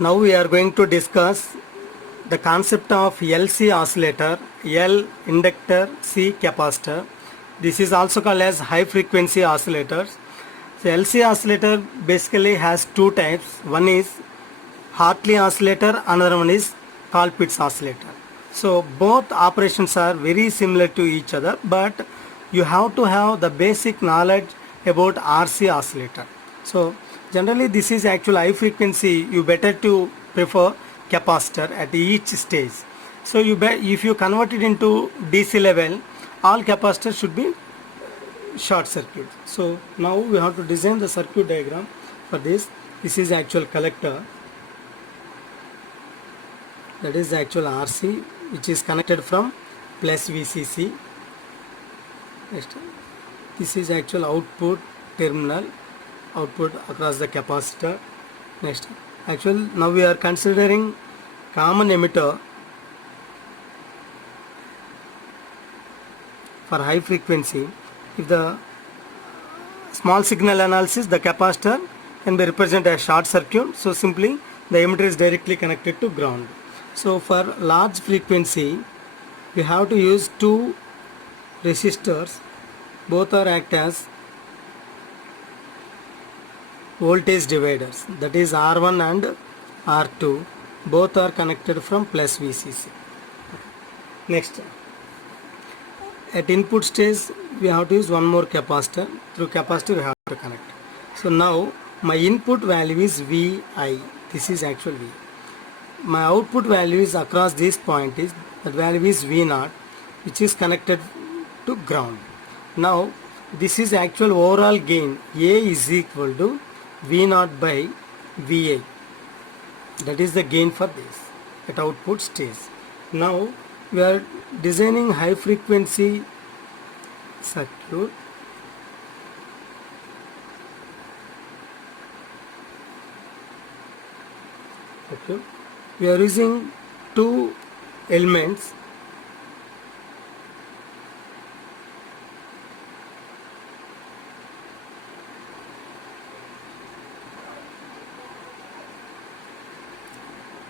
Now we are going to discuss the concept of LC oscillator, L inductor, C capacitor. This is also called as high frequency oscillators. So LC oscillator basically has two types. One is Hartley oscillator, another one is Colpitts oscillator. So both operations are very similar to each other, but you have to have the basic knowledge about RC oscillator. So generally this is actual high frequency. You better to prefer capacitor at each stage. So if you convert it into DC level, all capacitors should be short circuit. So now we have to design the circuit diagram for this. This is actual collector, that is the actual RC, which is connected from plus VCC. Next, this is actual output terminal, output across the capacitor. Next, actually now we are considering common emitter for high frequency. If the small signal analysis, the capacitor can be represented as short circuit, so simply the emitter is directly connected to ground. So for large frequency, you have to use two resistors. Both are act as voltage dividers, that is R1 and R2. Both are connected from plus VCC. Next, at input stage we have to use one more capacitor. Through capacitor we have to connect. So now my input value is Vi. This is actual V. My output value is across this point, is that value is V0, which is connected to ground. Now this is actual overall gain. A is equal to V0 by Va. That is the gain for this at output stage. Now we are designing high frequency circuit. Okay. We are using two elements.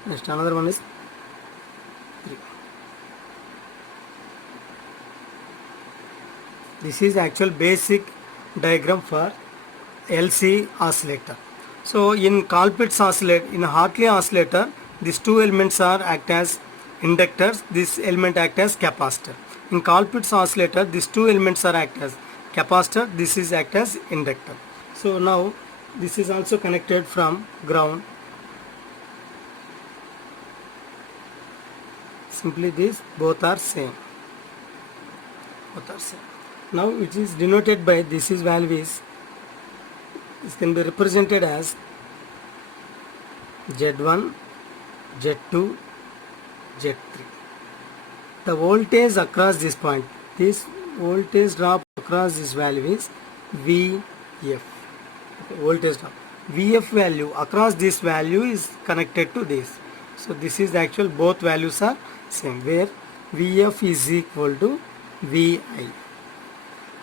Next, another one is 3. This is actual basic diagram for LC oscillator. So in Colpitts oscillator, in Hartley oscillator, these two elements are act as inductors. This element act as capacitor. In Colpitts oscillator, these two elements are act as capacitor. This is act as inductor. So now this is also connected from ground. Simply these both are same. Both are same. Now it is denoted by this is value is. This can be represented as Z1, Z2, Z3. The voltage across this point, this voltage drop across this value is VF. Okay, voltage drop. VF value across this value is connected to this. So this is the actual, both values are same, where VF is equal to Vi.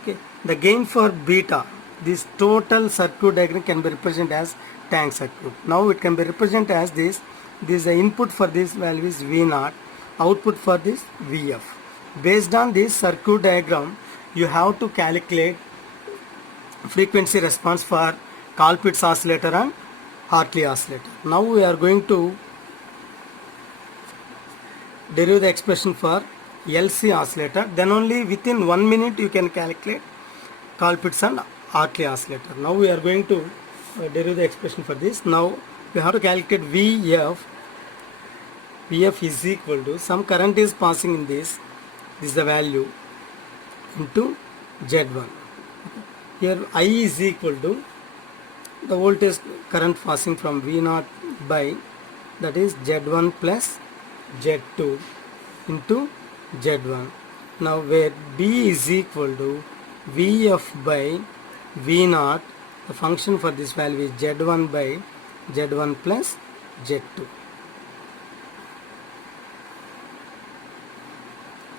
Okay. The gain for beta, this total circuit diagram can be represented as tank circuit. Now it can be represented as this. This is the input for this value is V0, output for this VF. Based on this circuit diagram, you have to calculate frequency response for Colpitts oscillator and Hartley oscillator. Now we are going to derive the expression for LC oscillator. Then only within 1 minute you can calculate Colpitts and Hartley oscillator. Now we are going to derive the expression for this. Now we have to calculate VF. VF is equal to some current is passing in this. This is the value into Z1. Here I is equal to the voltage current passing from V0 by, that is Z1 plus Z2 into Z1. Now where B is equal to VF by V0, the function for this value is Z1 by Z1 plus Z2.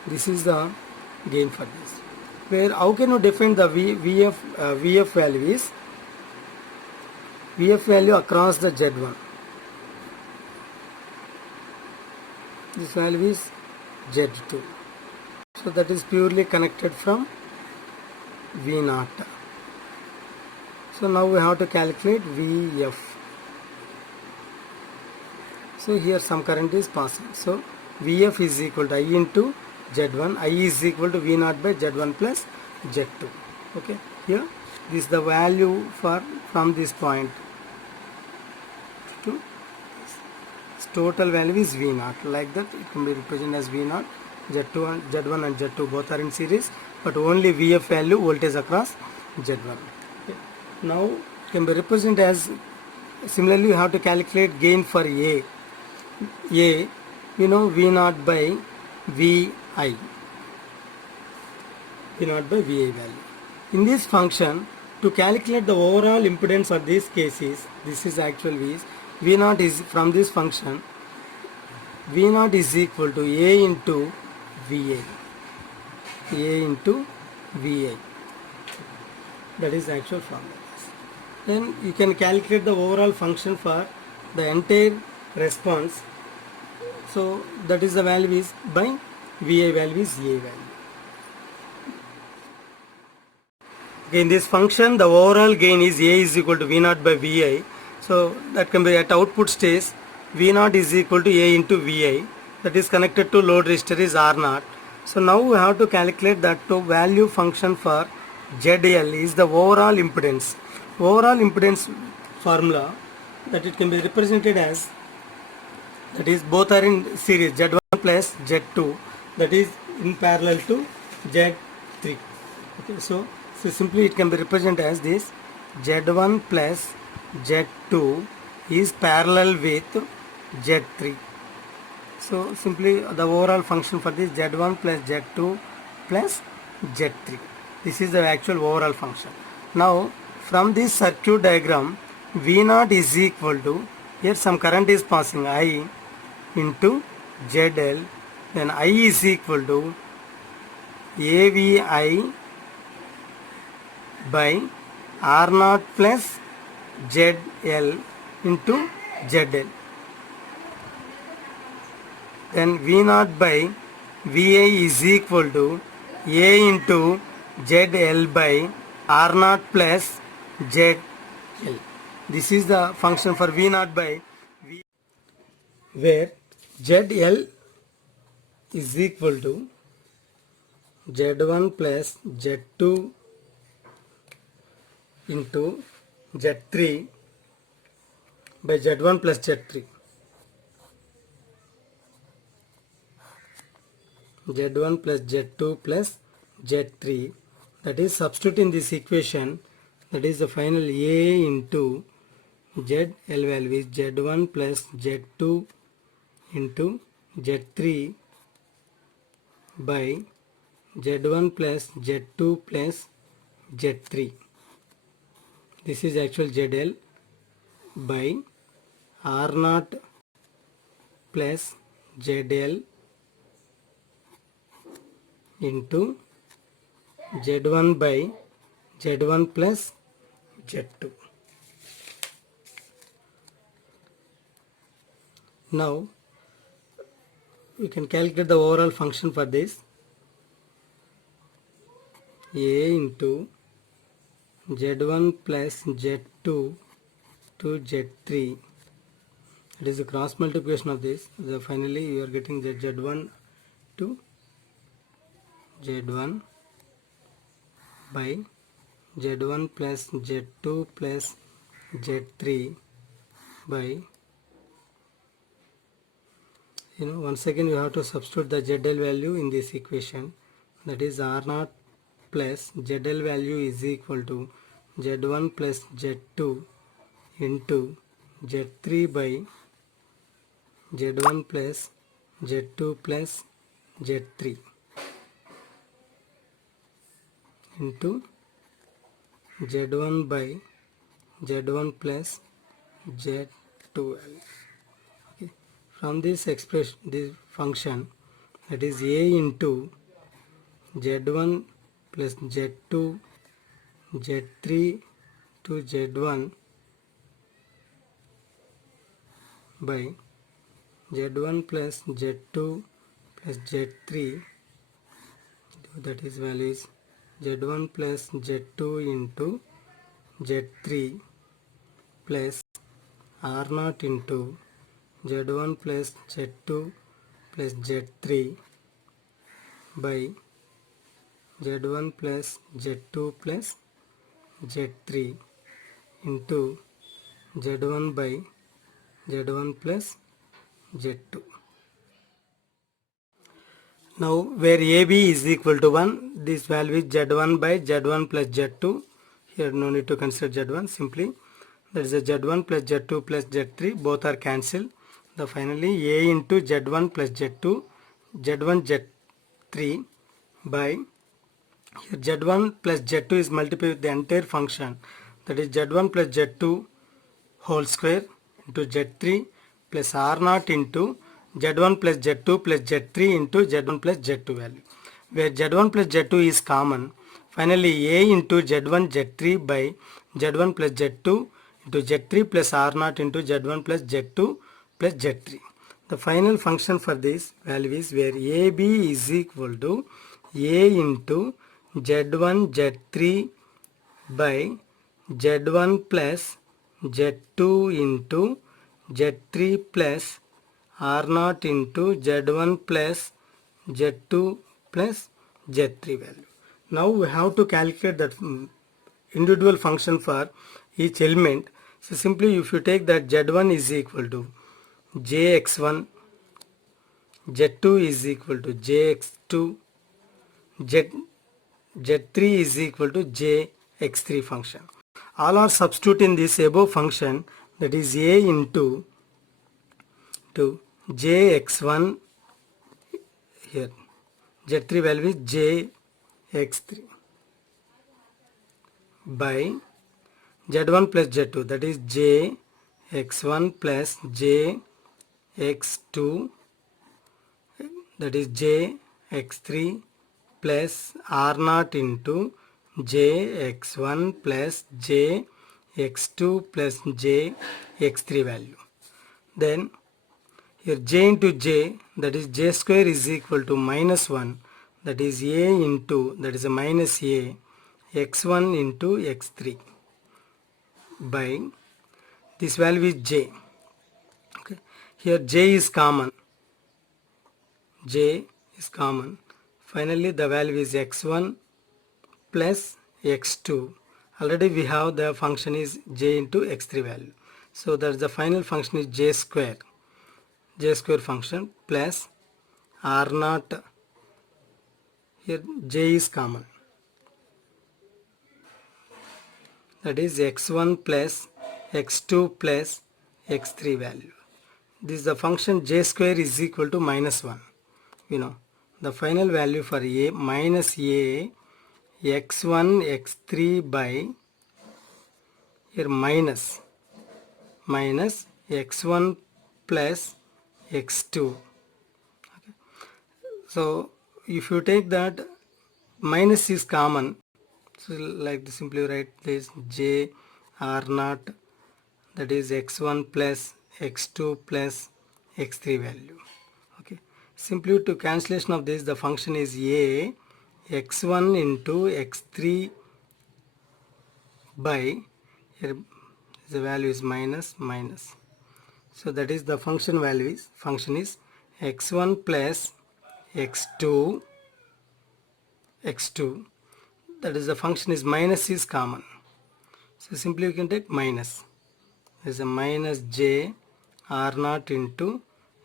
This is the gain for this. Where how can you define the VF value is VF value across the Z1. this value is Z2. So that is purely connected from V0. So now we have to calculate Vf. So here some current is passing. So Vf is equal to I into Z1. I is equal to V0 by Z1 plus Z2. Okay. Here this is the value for from this point to its total value is V0. Like that it can be represented as V0. Z1 and Z2 both are in series, but only Vf value voltage across Z1. Okay. Now it can be represented as, similarly you have to calculate gain for A. We know V0 by Vi. V0 by Vi value. In this function, to calculate the overall impedance for these cases, this is actual V. V0 is from this function. V0 is equal to A into Va. A into Va. That is actual formula. Then you can calculate the overall function for the entire response. So that is the value is by Va value is A value. Okay, in this function the overall gain is A is equal to V0 by Vi. So that can be at output stage V0 is equal to A into Vi. That is connected to load resistor is R0. So now we have to calculate that to value function for ZL is the overall impedance. Overall impedance formula that it can be represented as, that is both are in series, Z1 plus Z2, that is in parallel to Z3. Okay, so simply it can be represented as this: Z1 plus Z2 is parallel with Z3. So simply the overall function for this Z1 plus Z2 plus Z3. This is the actual overall function. Now from this circuit diagram, V0 is equal to, here some current is passing, I into ZL, then I is equal to AVI by R0 plus ZL into ZL. Then V0 by VI is equal to A into ZL by R0 plus ZL. This is the function for V0 by V, where ZL is equal to Z1 plus Z2 into Z3 by Z1 plus Z3. Z1 plus Z2 plus Z3, that is substitute in this equation, that is the final A into ZL value is Z1 plus Z2 into Z3 by Z1 plus Z2 plus Z3. This is actual ZL by R0 plus ZL into Z1 by Z1 plus Z2. Now we can calculate the overall function for this: A into Z1 plus Z2 to Z3. It is the cross multiplication of this. So finally you are getting Z1 to Z1 by Z1 plus Z2 plus Z3 by, once again you have to substitute the ZL value in this equation, that is R0 plus ZL value is equal to Z1 plus Z2 into Z3 by Z1 plus Z2 plus Z3 into Z1 by Z1 plus Z2. Okay. From this expression, this function, that is A into Z1 plus Z2 Z3 to Z1 by z1 plus z2 plus z3, that is value is z1 plus z2 into z3 plus r0 into z1 plus z2 plus z3 by z1 plus z2 plus z3 into z1 by z1 plus z2. Now where AB is equal to 1, this value is z1 by z1 plus z2. Here no need to consider z1, simply that is a z1 plus z2 plus z3, both are cancelled. The finally A into z1 plus z2, z1 z3 by, here z1 plus z2 is multiplied with the entire function, that is z1 plus z2 whole square into z3 plus r0 into z1 plus z2 plus z3 into z1 plus z2 value, where z1 plus z2 is common. Finally A into z1 z3 by z1 plus z2 into z3 plus r0 into z1 plus z2 plus z3. The final function for this value is where AB is equal to A into z1 z3 by z1 plus z2 into z3 plus r0 into z1 plus z2 plus z3 value. Now we have to calculate that individual function for each element. So simply if you take that z1 is equal to jx1, z2 is equal to jx2, z3 is equal to jx3 function. All are substitute in this above function, that is a into jx1, here z3 value is jx3 by z1 plus z2, that is jx1 plus jx2, that is jx3 plus r0 into jx1 plus jx2 plus jx3 value. Then here j into j, that is j square is equal to minus 1, that is a into, that is a minus a, x1 into x3 by this value is j. Okay. Here j is common. J is common. Finally the value is x1 plus x2. Already we have the function is j into x3 value. So that's the final function is j square function plus r0. Here j is common. That is x1 plus x2 plus x3 value. This is the function j square is equal to minus 1. You know, the final value for a minus a x1 x3 by, here minus x1 plus x2. Okay. So if you take that, minus is common, so like simply write this j r0, that is x1 plus x2 plus x3 value. Okay, simply to cancellation of this, the function is a x1 into x3 by, here the value is minus. So that is the function value is x1 plus x2, that is the function is minus is common. So simply you can take minus. There is a minus j r0 into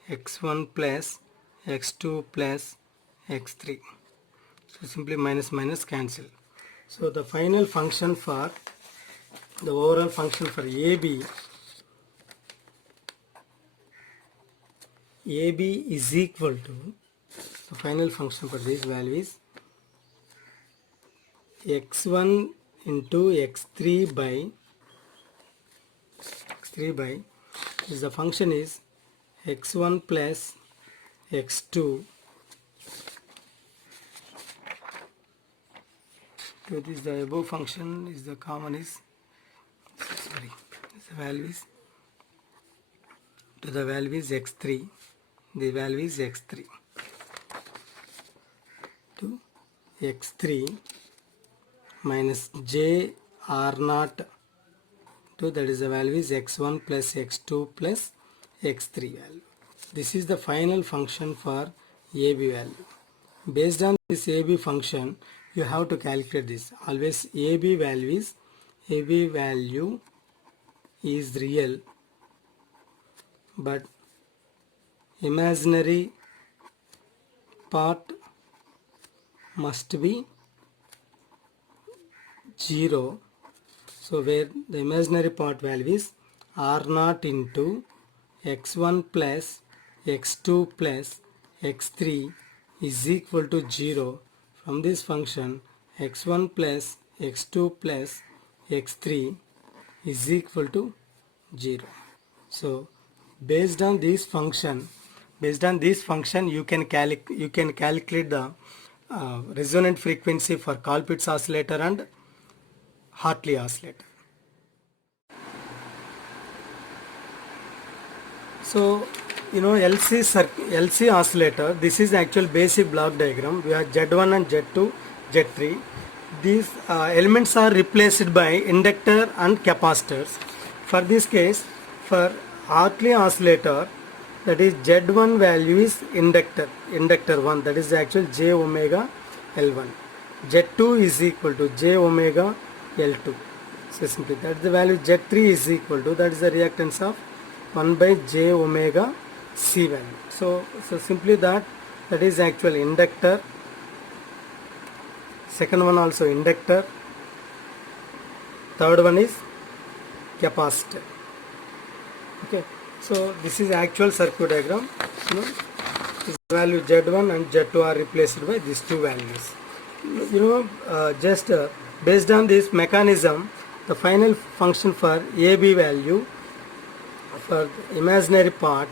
x1 plus x2 plus x3. So simply minus cancel. So the final function for the overall function for AB is equal to, the final function for this value is x1 into x3 by is the function is x1 plus x2. So this is the above function is the common is, sorry, the value is, to the value is x3 the value is x3 to x3 minus j r naught to, that is the value is x1 plus x2 plus x3 value. This is the final function for AB value. Based on this AB function, you have to calculate this. Always AB value is real, but imaginary part must be 0. So where the imaginary part value is r naught into x1 plus x2 plus x3 is equal to 0. From this function, x1 plus x2 plus x3 is equal to 0. So based on this function, you can calculate the resonant frequency for Colpitts oscillator and Hartley oscillator. So LC oscillator, this is actual basic block diagram. We have Z1 and Z2, Z3. These elements are replaced by inductor and capacitors. For this case, for Hartley oscillator, that is Z1 value is inductor 1, that is the actual j omega L1. Z2 is equal to j omega L2. So simply that is the value. Z3 is equal to, that is the reactance of 1 by j omega C value. So simply that is actual inductor. Second one also inductor. Third one is capacitor. Okay. So this is actual circuit diagram. This value Z1 and Z2 are replaced by these two values. Based on this mechanism, the final function for AB value for imaginary part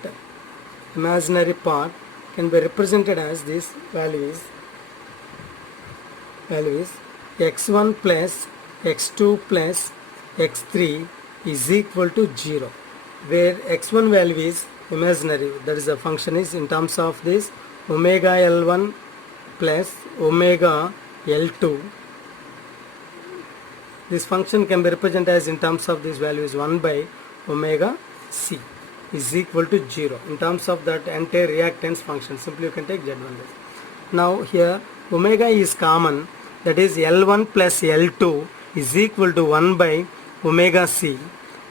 can be represented as this value is x1 plus x2 plus x3 is equal to 0, where x1 value is imaginary, that is the function is in terms of this omega L1 plus omega L2. This function can be represented as in terms of this value is 1 by omega C is equal to 0 in terms of that entire reactance function. Simply you can take Z1. Now here omega is common, that is L1 plus L2 is equal to 1 by omega C.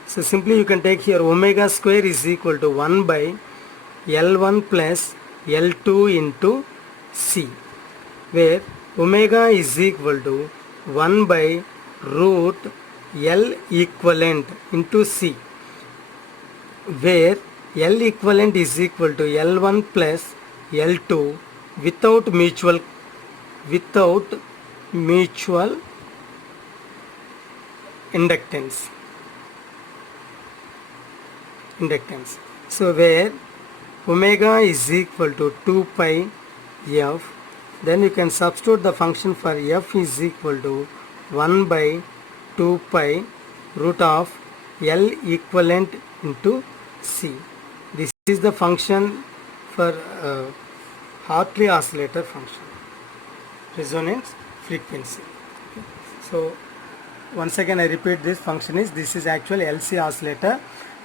So simply you can take here omega square is equal to 1 by L1 plus L2 into C, where omega is equal to 1 by root L equivalent into C, where L equivalent is equal to L1 plus L2 without mutual inductance. So where omega is equal to 2 pi f, then you can substitute the function for f is equal to 1 by 2 pi root of L equivalent into C. This is the function for Hartley oscillator function, resonance frequency. Okay. So once again I repeat, this function is, this is actually LC oscillator.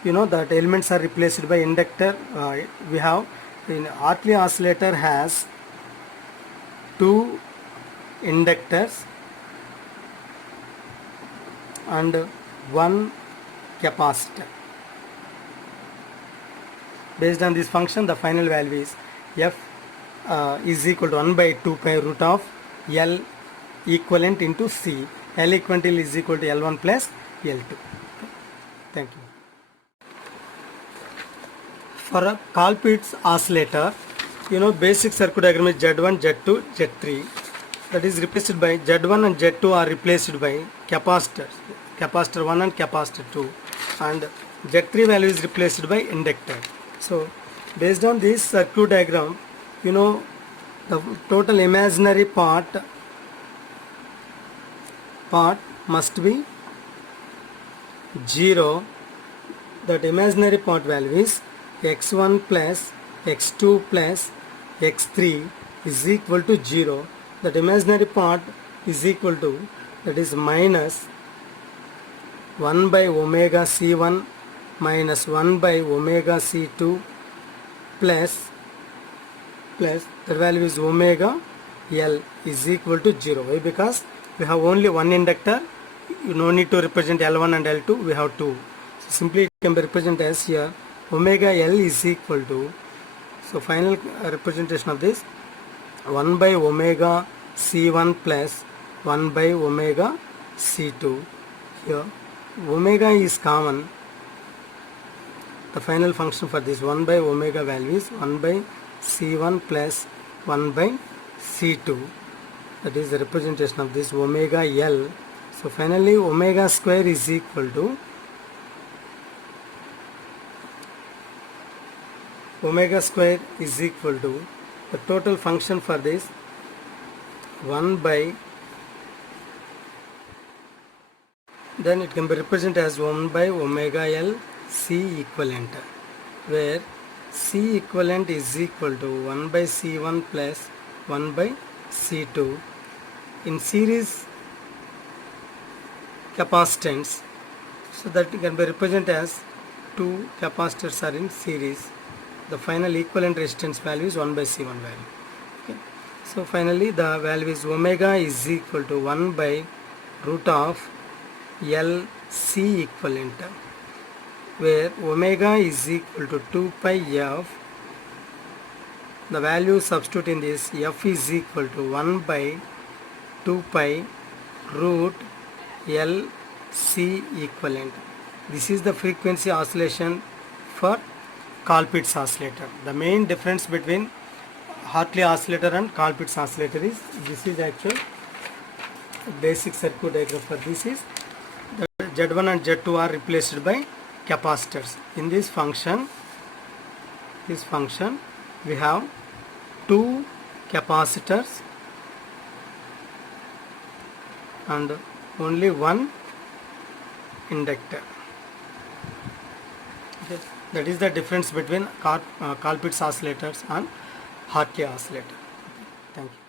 That elements are replaced by inductor. We have in Hartley oscillator has 2 inductors and 1 capacitor. Based on this function, the final value is f is equal to 1 by 2 pi root of L equivalent into C. L equivalent is equal to L1 plus L2. Okay. Thank you. For a Colpitts oscillator, basic circuit diagram is Z1, Z2, Z3. That is replaced by Z1 and Z2 are replaced by capacitors, capacitor 1 and capacitor 2, and Z3 value is replaced by inductor. So based on this circuit diagram, the total imaginary part must be 0. That imaginary part value is x1 plus x2 plus x3 is equal to 0. That imaginary part is equal to, that is minus 1 by omega c1 minus 1 by omega c2 plus the value is omega L is equal to 0. Why? Because we have only one inductor, you no need to represent L1 and L2, we have two. So simply it can be represented as here omega L is equal to, so final representation of this 1 by omega C1 plus 1 by omega C2. Here omega is common. The final function for this 1 by omega value is 1 by C1 plus 1 by C2. That is the representation of this omega L. So finally omega square is equal to the total function for this 1 by, then it can be represented as 1 by omega L C equivalent, where C equivalent is equal to 1 by C1 plus 1 by C2. In series capacitance, so that it can be represented as two capacitors are in series. The final equivalent resistance value is 1 by C1 value. Okay. So finally the value is omega is equal to 1 by root of L C equivalent, where omega is equal to 2 pi f. The value substitute in this, f is equal to 1 by 2 pi root L C equivalent. This is the frequency oscillation for Colpitz's oscillator. The main difference between Hartley oscillator and Colpitz's oscillator is, this is actual basic circuit diagram for this is, the Z1 and Z2 are replaced by capacitors. In this function we have two capacitors and only one inductor. Okay. That is the difference between Colpitz's oscillators and Hartley oscillator. Okay. Thank you.